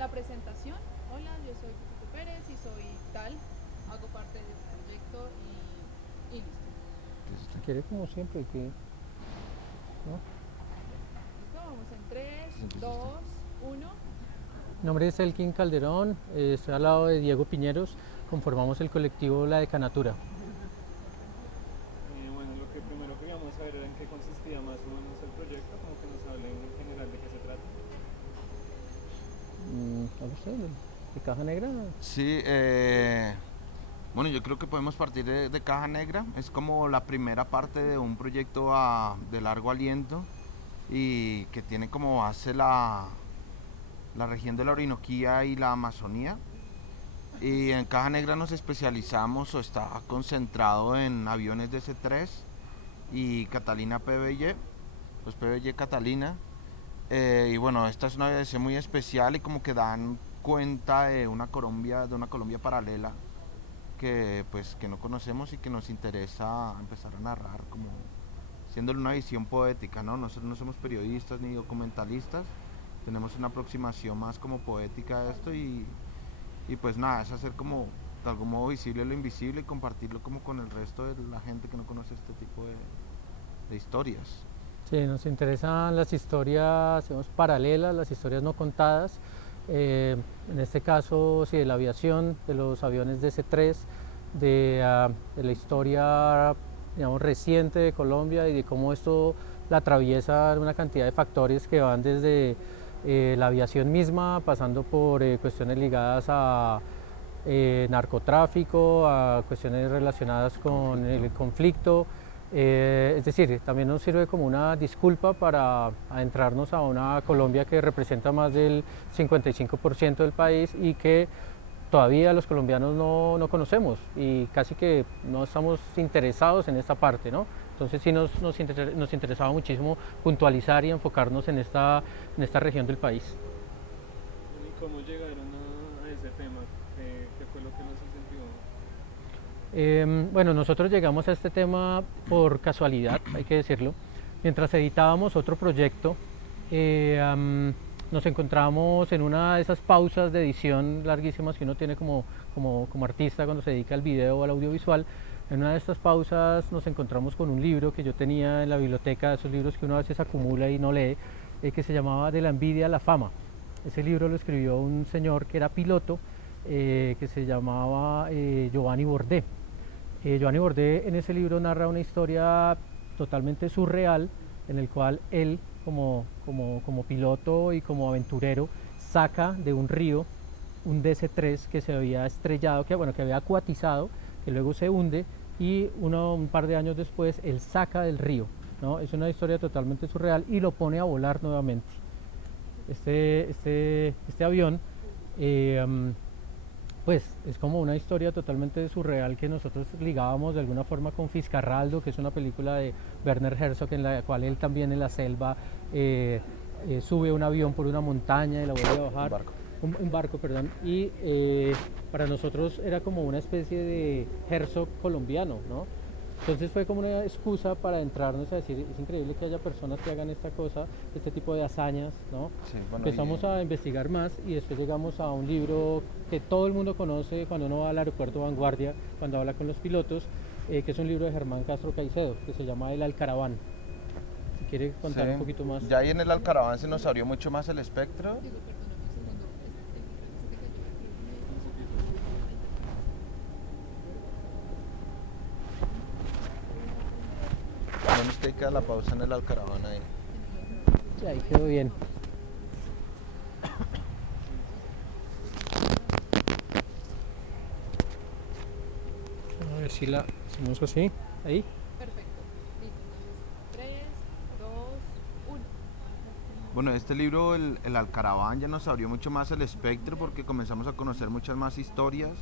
la presentación. Hola, yo soy Pepito Pérez y soy tal, hago parte del proyecto y listo. Quiere como siempre que, ¿no? Listo, vamos en 3, 2, 1. Mi nombre es Elkin Calderón, estoy al lado de Diego Piñeros, conformamos el colectivo La Decanatura. Bueno, lo que primero queríamos saber era en qué consistía más o menos el proyecto, como que nos hablen en general de qué se trata. ¿Habla usted de Caja Negra? Sí, bueno, yo creo que podemos partir de Caja Negra. Es como la primera parte de un proyecto de largo aliento y que tiene como base la región de la Orinoquía y la Amazonía. Y en Caja Negra nos especializamos o está concentrado en aviones DC-3 y Catalina PBY, pues PBY Catalina. Y bueno, esta es una aviación muy especial y como que dan cuenta de una Colombia paralela que pues que no conocemos y que nos interesa empezar a narrar como siéndole una visión poética, ¿no? Nosotros no somos periodistas ni documentalistas, tenemos una aproximación más como poética a esto y pues nada, es hacer como de algún modo visible lo invisible y compartirlo como con el resto de la gente que no conoce este tipo de historias. Sí, nos interesan las historias, digamos, paralelas, las historias no contadas. En este caso, sí, de la aviación, de los aviones DC-3, de la historia, digamos, reciente de Colombia y de cómo esto la atraviesa una cantidad de factores que van desde la aviación misma, pasando por cuestiones ligadas a narcotráfico, a cuestiones relacionadas con el conflicto. Es decir, también nos sirve como una disculpa para adentrarnos a una Colombia que representa más del 55% del país y que todavía los colombianos no conocemos y casi que no estamos interesados en esta parte, ¿no? Entonces sí nos interesaba muchísimo puntualizar y enfocarnos en esta región del país. Bueno, ¿y cómo llegaron a ese tema? ¿Qué fue lo que los incentivó? Bueno, nosotros llegamos a este tema por casualidad, hay que decirlo. Mientras editábamos otro proyecto, nos encontramos en una de esas pausas de edición larguísimas que uno tiene como artista cuando se dedica al video o al audiovisual. En una de estas pausas nos encontramos con un libro que yo tenía en la biblioteca, esos libros que uno a veces acumula y no lee, que se llamaba De la envidia a la fama. Ese libro lo escribió un señor que era piloto, que se llamaba Giovanni Bordé. Giovanni Bordé en ese libro narra una historia totalmente surreal en el cual él, como piloto y como aventurero, saca de un río un DC-3 que se había estrellado, que había acuatizado, que luego se hunde y un par de años después él saca del río, ¿no? Es una historia totalmente surreal y lo pone a volar nuevamente. Este avión pues es como una historia totalmente surreal que nosotros ligábamos de alguna forma con Fiscarraldo, que es una película de Werner Herzog en la cual él también en la selva sube un avión por una montaña y la vuelve a bajar. Barco. Un barco, perdón. Y para nosotros era como una especie de Herzog colombiano, ¿no? Entonces fue como una excusa para entrarnos a decir, es increíble que haya personas que hagan esta cosa, este tipo de hazañas, ¿no? Sí, bueno, Empezamos a investigar más y después llegamos a un libro que todo el mundo conoce cuando uno va al aeropuerto Vanguardia, cuando habla con los pilotos, que es un libro de Germán Castro Caicedo, que se llama El Alcaraván. Si quiere contar un poquito más. ya ahí en el Alcaraván se nos abrió mucho más el espectro. Digo, perdóname un segundo, el internet se te cayó, creo que me Un pasó poquito. como la interferencia. Tenemos que queda la pausa en el Alcaraván ahí. En el Alcaraván se Sí, ahí escucha quedó bien. A ver si la hacemos así. Ahí. perfecto. Listo, entonces 3, 2, 1. Bueno, este libro, el Alcaraván, ya nos abrió mucho más el espectro porque comenzamos a conocer muchas más historias.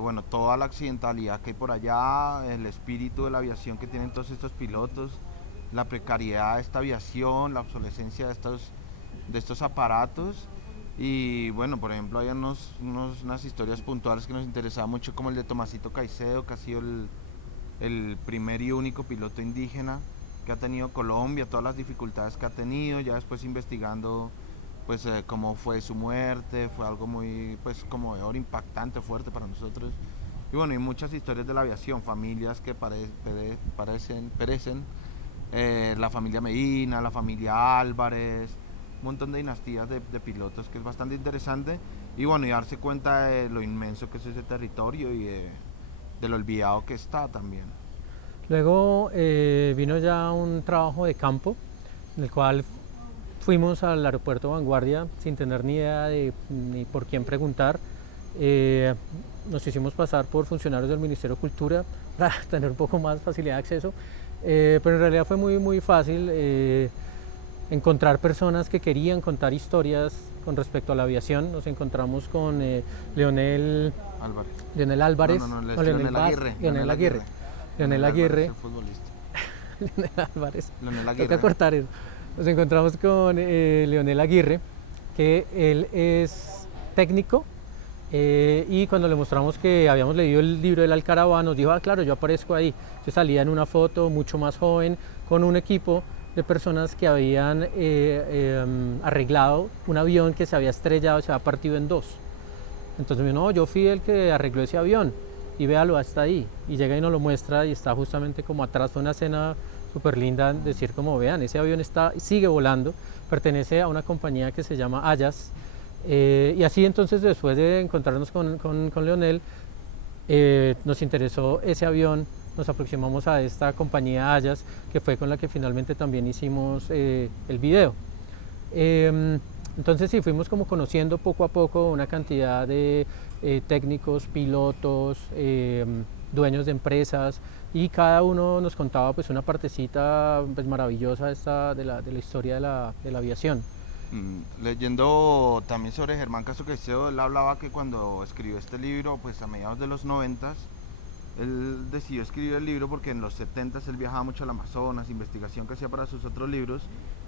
Bueno, toda la accidentalidad que hay por allá, el espíritu de la aviación que tienen todos estos pilotos, la precariedad de esta aviación, la obsolescencia de estos aparatos. Y bueno, por ejemplo, hay unas historias puntuales que nos interesaban mucho, como el de Tomasito Caicedo, que ha sido el primer y único piloto indígena que ha tenido Colombia, todas las dificultades que ha tenido, ya después investigando pues cómo fue su muerte, fue algo muy pues conmovedor, impactante, fuerte para nosotros. Y bueno, y muchas historias de la aviación, familias que perecen, la familia Medina, la familia Álvarez, un montón de dinastías de pilotos que es bastante interesante. Y bueno, y darse cuenta de lo inmenso que es ese territorio y de lo olvidado que está también. Luego vino ya un trabajo de campo, en el cual fuimos al aeropuerto Vanguardia sin tener ni idea ni por quién preguntar. Nos hicimos pasar por funcionarios del Ministerio de Cultura para tener un poco más facilidad de acceso, pero en realidad fue muy fácil encontrar personas que querían contar historias con respecto a la aviación. Nos encontramos con Leonel Álvarez, Leonel Aguirre. Leonel Aguirre. El futbolista. Leonel Álvarez. Leonel Aguirre. Toca cortar eso. Nos encontramos con Leonel Aguirre, que él es técnico, y cuando le mostramos que habíamos leído el libro del Alcaraván, nos dijo, claro, yo aparezco ahí. Yo salía en una foto mucho más joven con un equipo de personas que habían arreglado un avión que se había estrellado, se había partido en dos. Entonces me dijo, no, yo fui el que arregló ese avión y véalo, hasta ahí. Y llega y nos lo muestra y está justamente como atrás de una escena súper linda, decir como vean, ese avión sigue volando, pertenece a una compañía que se llama Ayas. Y así entonces, después de encontrarnos con Leonel, nos interesó ese avión, nos aproximamos a esta compañía Ayas, que fue con la que finalmente también hicimos el video. Entonces sí, fuimos como conociendo poco a poco una cantidad de técnicos, pilotos, dueños de empresas, y cada uno nos contaba pues una partecita pues maravillosa de la historia de la aviación. Leyendo también sobre Germán Castro Caicedo, él hablaba que cuando escribió este libro, pues a mediados de los 90s, él decidió escribir el libro porque en los 70s él viajaba mucho al Amazonas, investigación que hacía para sus otros libros,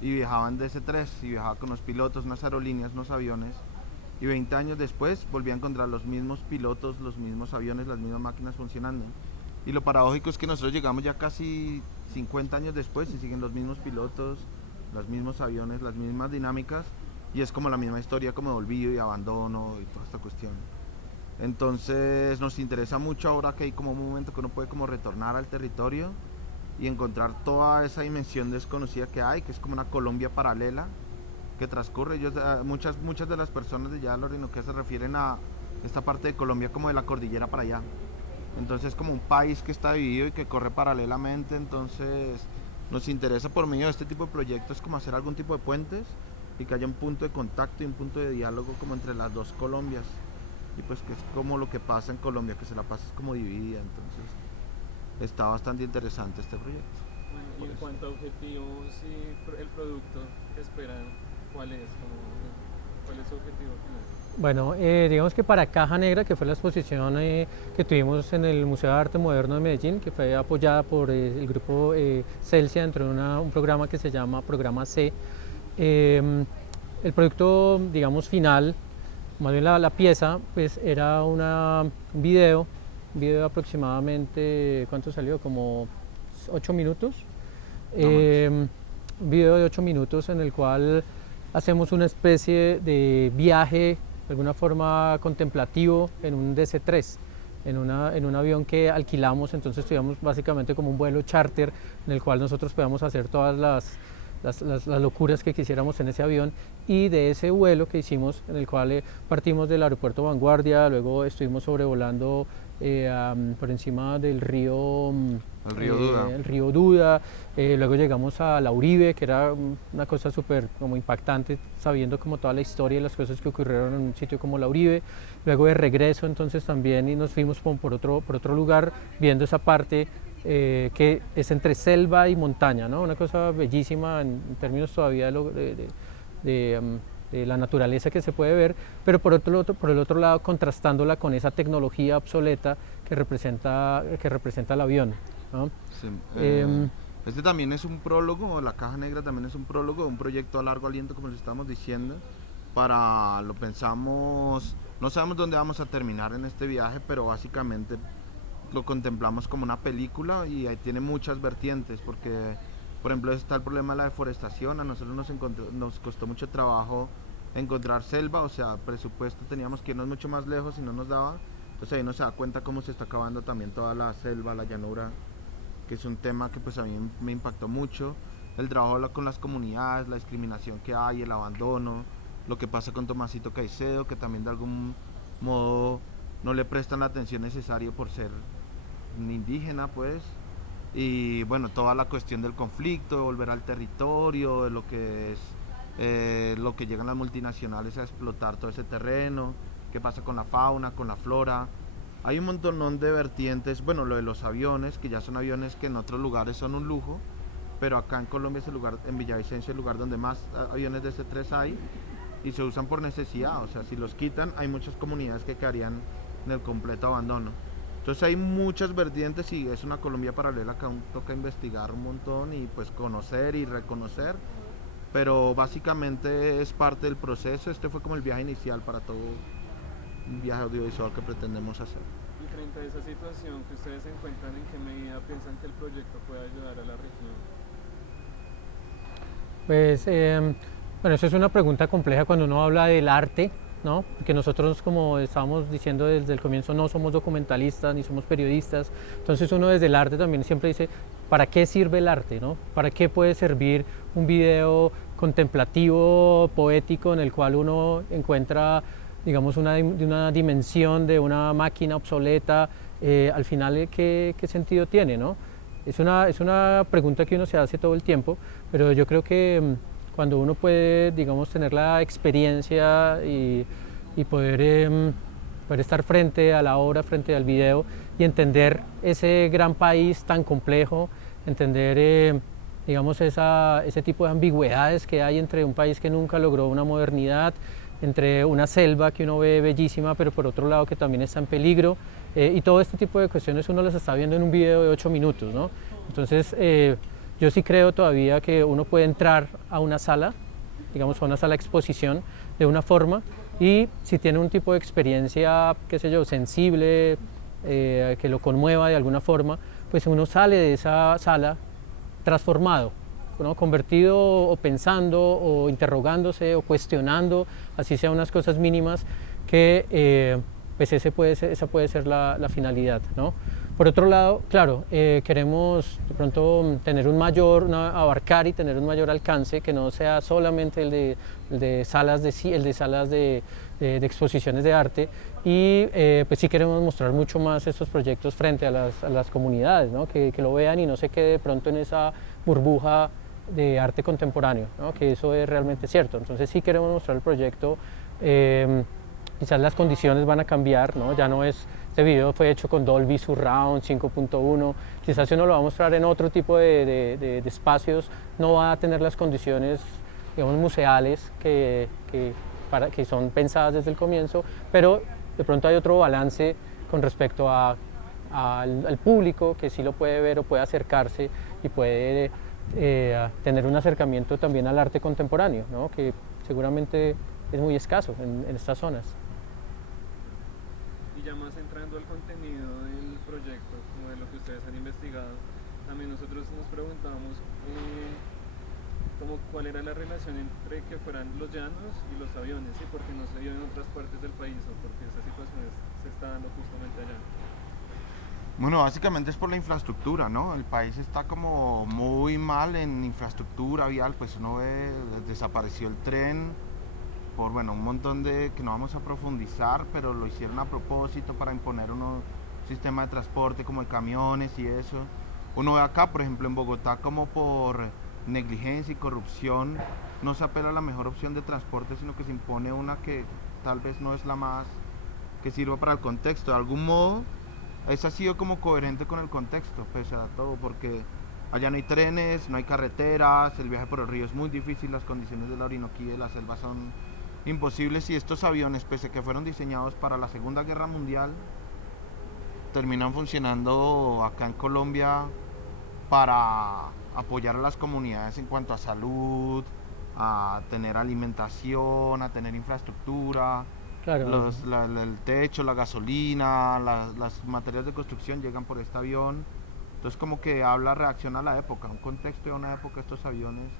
y viajaba en DC-3, y viajaba con los pilotos, unas aerolíneas, unos aviones, y 20 años después volvía a encontrar los mismos pilotos, los mismos aviones, las mismas máquinas funcionando. Y lo paradójico es que nosotros llegamos ya casi 50 años después y siguen los mismos pilotos, los mismos aviones, las mismas dinámicas, y es como la misma historia como de olvido y abandono y toda esta cuestión. Entonces nos interesa mucho ahora que hay como un momento que uno puede como retornar al territorio y encontrar toda esa dimensión desconocida que hay, que es como una Colombia paralela que transcurre. Muchas de las personas de allá de la Orinoquía se refieren a esta parte de Colombia como de la cordillera para allá. Entonces como un país que está dividido y que corre paralelamente. Entonces nos interesa por medio de este tipo de proyectos como hacer algún tipo de puentes y que haya un punto de contacto y un punto de diálogo como entre las dos Colombias, y pues que es como lo que pasa en Colombia, que se la pasa como dividida. Entonces está bastante interesante este proyecto. Bueno, y en cuanto a objetivos y el producto que esperan, ¿cuál es su objetivo final? Bueno, digamos que para Caja Negra, que fue la exposición que tuvimos en el Museo de Arte Moderno de Medellín, que fue apoyada por el grupo Celsia dentro de un programa que se llama Programa C, el producto, digamos, final, más bien la pieza, pues era un video de aproximadamente, ¿cuánto salió? Como 8 minutos. Un video de 8 minutos en el cual hacemos una especie de viaje, de alguna forma contemplativo, en un DC-3, en un avión que alquilamos. Entonces tuvimos básicamente como un vuelo charter en el cual nosotros podíamos hacer todas las locuras que quisiéramos en ese avión. Y de ese vuelo que hicimos, en el cual partimos del aeropuerto Vanguardia, luego estuvimos sobrevolando por encima del río, el río Duda, luego llegamos a la Uribe, que era una cosa súper como impactante, sabiendo como toda la historia y las cosas que ocurrieron en un sitio como la Uribe. Luego de regreso entonces también, y nos fuimos por otro lugar, viendo esa parte que es entre selva y montaña, ¿no? Una cosa bellísima en términos todavía de la naturaleza que se puede ver, pero por el otro lado contrastándola con esa tecnología obsoleta que representa el avión, ¿no? Sí, este también es un prólogo, la Caja Negra también es un prólogo de un proyecto a largo aliento, como les estamos diciendo. Lo pensamos, no sabemos dónde vamos a terminar en este viaje, pero básicamente lo contemplamos como una película, y ahí tiene muchas vertientes, porque por ejemplo está el problema de la deforestación. A nosotros nos costó mucho trabajo encontrar selva, o sea, presupuesto teníamos que irnos mucho más lejos y no nos daba. Entonces ahí uno se da cuenta cómo se está acabando también toda la selva, la llanura, que es un tema que pues a mí me impactó mucho. El trabajo con las comunidades, la discriminación que hay, el abandono, lo que pasa con Tomasito Caicedo, que también de algún modo no le prestan la atención necesaria por ser indígena, pues. Y bueno, toda la cuestión del conflicto, de volver al territorio, de lo que es lo que llegan las multinacionales a explotar todo ese terreno, qué pasa con la fauna, con la flora. Hay un montón de vertientes, bueno, lo de los aviones, que ya son aviones que en otros lugares son un lujo, pero acá en Colombia es el lugar, en Villavicencio, es el lugar donde más aviones de C3 hay y se usan por necesidad, o sea, si los quitan hay muchas comunidades que quedarían en el completo abandono. Entonces hay muchas vertientes y es una Colombia paralela que aún toca investigar un montón y pues conocer y reconocer, pero básicamente es parte del proceso. Este fue como el viaje inicial para todo un viaje audiovisual que pretendemos hacer. Y frente a esa situación que ustedes se encuentran, ¿en qué medida piensan que el proyecto puede ayudar a la región? Pues, bueno, eso es una pregunta compleja cuando uno habla del arte, ¿no? Porque nosotros, como estábamos diciendo desde el comienzo, no somos documentalistas ni somos periodistas. Entonces uno desde el arte también siempre dice, ¿para qué sirve el arte, no? ¿Para qué puede servir un video contemplativo, poético, en el cual uno encuentra, digamos, una dimensión de una máquina obsoleta? Al final, ¿qué sentido tiene, no? Es una pregunta que uno se hace todo el tiempo, pero yo creo que cuando uno puede, digamos, tener la experiencia y poder estar frente a la obra, frente al video y entender ese gran país tan complejo, entender, digamos, ese tipo de ambigüedades que hay entre un país que nunca logró una modernidad, entre una selva que uno ve bellísima, pero por otro lado que también está en peligro, y todo este tipo de cuestiones uno las está viendo en un video de 8 minutos, ¿no? Entonces, yo sí creo todavía que uno puede entrar a una sala, digamos, a una sala de exposición de una forma, y si tiene un tipo de experiencia, qué sé yo, sensible, que lo conmueva de alguna forma, pues uno sale de esa sala transformado, ¿no? Convertido o pensando o interrogándose o cuestionando, así sea unas cosas mínimas, que pues esa puede ser la finalidad, ¿no? Por otro lado, claro, queremos de pronto tener abarcar y tener un mayor alcance, que no sea solamente el de salas de exposiciones de arte, y pues sí queremos mostrar mucho más estos proyectos frente a las comunidades, ¿no? Que lo vean y no se quede de pronto en esa burbuja de arte contemporáneo, ¿no? Que eso es realmente cierto. Entonces sí queremos mostrar el proyecto. Quizás las condiciones van a cambiar, ¿no? Ya no es, este video fue hecho con Dolby Surround 5.1, quizás si uno lo va a mostrar en otro tipo de espacios, no va a tener las condiciones, digamos, museales que son pensadas desde el comienzo, pero de pronto hay otro balance con respecto al público que sí lo puede ver o puede acercarse y puede tener un acercamiento también al arte contemporáneo, ¿no? Que seguramente es muy escaso en estas zonas. Y ya más entrando al contenido del proyecto, como de lo que ustedes han investigado, también nosotros nos preguntábamos como cuál era la relación entre que fueran los llanos y los aviones, ¿sí? Porque no se dio en otras partes del país o porque esta situación se está dando justamente allá. Bueno, básicamente es por la infraestructura, ¿no? El país está como muy mal en infraestructura vial, pues uno ve, desapareció el tren, por bueno, un montón de que no vamos a profundizar, pero lo hicieron a propósito para imponer un sistema de transporte como de camiones y eso. Uno ve acá, por ejemplo, en Bogotá, como por negligencia y corrupción no se apela a la mejor opción de transporte, sino que se impone una que tal vez no es la más que sirva para el contexto. De algún modo, eso ha sido como coherente con el contexto, pese a todo, porque allá no hay trenes, no hay carreteras, el viaje por el río es muy difícil, las condiciones de la Orinoquía y de la selva son imposibles, y estos aviones, pese a que fueron diseñados para la Segunda Guerra Mundial, terminan funcionando acá en Colombia para apoyar a las comunidades en cuanto a salud, a tener alimentación, a tener infraestructura. Claro. El techo, la gasolina, las materias de construcción llegan por este avión. Entonces como que reacciona a la época, un contexto de una época, estos aviones.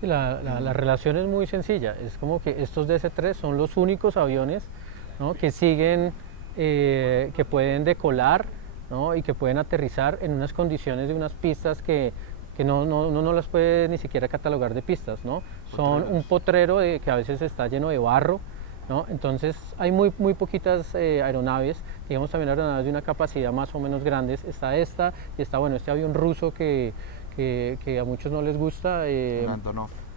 Sí, la relación es muy sencilla, es como que estos DC-3 son los únicos aviones, ¿no?, que siguen, que pueden decolar, ¿no?, y que pueden aterrizar en unas condiciones de unas pistas que uno no las puede ni siquiera catalogar de pistas, ¿no? Son un potrero que a veces está lleno de barro, ¿no? Entonces hay muy poquitas aeronaves, digamos también aeronaves de una capacidad más o menos grandes. Está esta y está, bueno, este avión ruso que a muchos no les gusta, el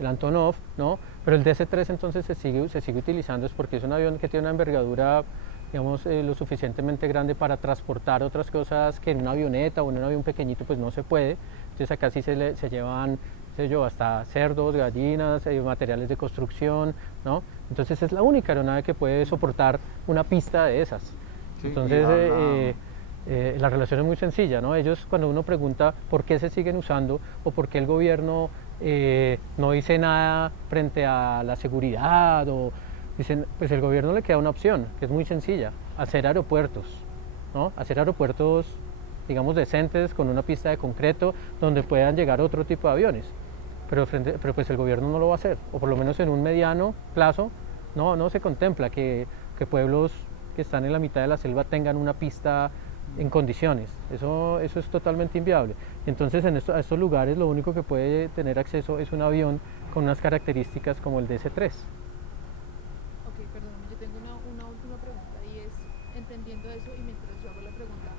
Antonov, ¿no? Pero el DC-3 entonces se sigue utilizando, es porque es un avión que tiene una envergadura, digamos, lo suficientemente grande para transportar otras cosas que en una avioneta o en un avión pequeñito pues no se puede. Entonces acá sí se llevan, sé yo, hasta cerdos, gallinas, materiales de construcción, ¿no? Entonces es la única aeronave que puede soportar una pista de esas. Sí, Entonces la relación es muy sencilla, ¿no? Ellos, cuando uno pregunta por qué se siguen usando o por qué el gobierno no dice nada frente a la seguridad, o dicen, pues el gobierno le queda una opción, que es muy sencilla: hacer aeropuertos, ¿no? Hacer aeropuertos, digamos, decentes, con una pista de concreto donde puedan llegar otro tipo de aviones. Pero pues el gobierno no lo va a hacer, o por lo menos en un mediano plazo no se contempla que pueblos que están en la mitad de la selva tengan una pista en condiciones. Eso es totalmente inviable. Entonces a estos lugares lo único que puede tener acceso es un avión con unas características como el DC-3. Ok, perdón, yo tengo una última pregunta, y es, entendiendo eso, y mientras yo hago la pregunta,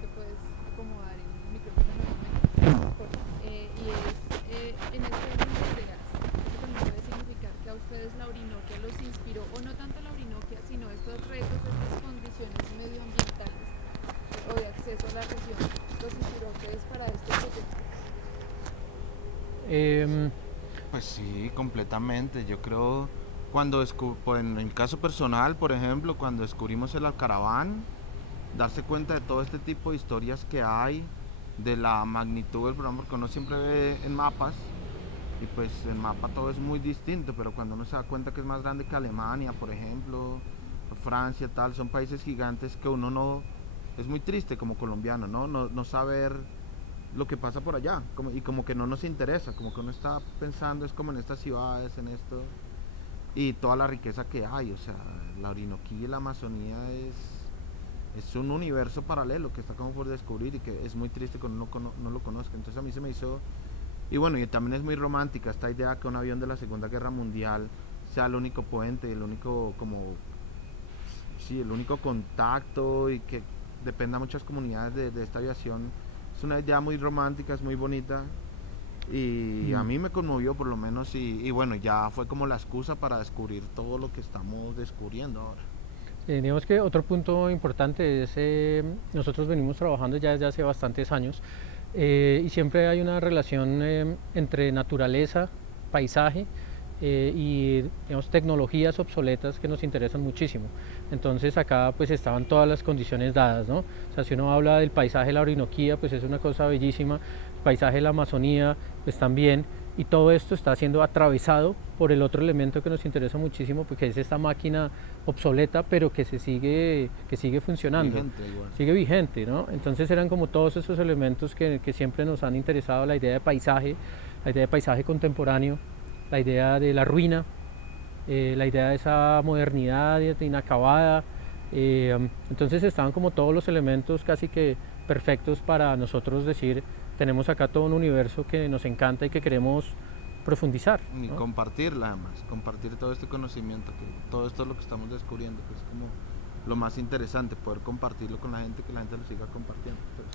te puedes acomodar el micrófono nuevamente, y es, en este mundo de gas, eso también puede significar que a ustedes la Orinoquia los inspiró, o no tanto la Orinoquia, sino estos retos, estas condiciones medioambientales o de acceso a la región, los inspiró a ustedes para este proyecto. Pues sí, completamente. Yo creo, pues, en el caso personal, por ejemplo, cuando descubrimos el Alcaraván, darse cuenta de todo este tipo de historias que hay, de la magnitud del programa, porque uno siempre ve en mapas, y pues en mapa todo es muy distinto, pero cuando uno se da cuenta que es más grande que Alemania, por ejemplo, o Francia, tal, son países gigantes que uno no, es muy triste como colombiano, no saber lo que pasa por allá, y como que no nos interesa, como que uno está pensando es como en estas ciudades, en esto, y toda la riqueza que hay. O sea, la Orinoquía y la Amazonía es un universo paralelo que está como por descubrir, y que es muy triste que uno no lo conozca. Entonces a mí se me hizo, y bueno, y también es muy romántica esta idea que un avión de la Segunda Guerra Mundial sea el único puente, el único el único contacto, y que dependa muchas comunidades de esta aviación. Es una idea muy romántica, es muy bonita, y a mí me conmovió por lo menos, y bueno, ya fue como la excusa para descubrir todo lo que estamos descubriendo ahora. Digamos que otro punto importante es, nosotros venimos trabajando ya desde hace bastantes años, y siempre hay una relación entre naturaleza, paisaje, y digamos, tecnologías obsoletas que nos interesan muchísimo. Entonces acá pues estaban todas las condiciones dadas, ¿no? O sea, si uno habla del paisaje de la Orinoquía, pues es una cosa bellísima, el paisaje de la Amazonía pues también, y todo esto está siendo atravesado por el otro elemento que nos interesa muchísimo, porque es esta máquina obsoleta, pero que sigue funcionando, sigue vigente, ¿no? Entonces eran como todos esos elementos que siempre nos han interesado: la idea de paisaje contemporáneo, la idea de la ruina, la idea de esa modernidad inacabada. Entonces estaban como todos los elementos casi que perfectos para nosotros decir: tenemos acá todo un universo que nos encanta y que queremos profundizar, Y ¿no? compartirla, además, compartir todo este conocimiento, que todo esto es lo que estamos descubriendo, que es como lo más interesante, poder compartirlo con la gente, que la gente lo siga compartiendo. Pues.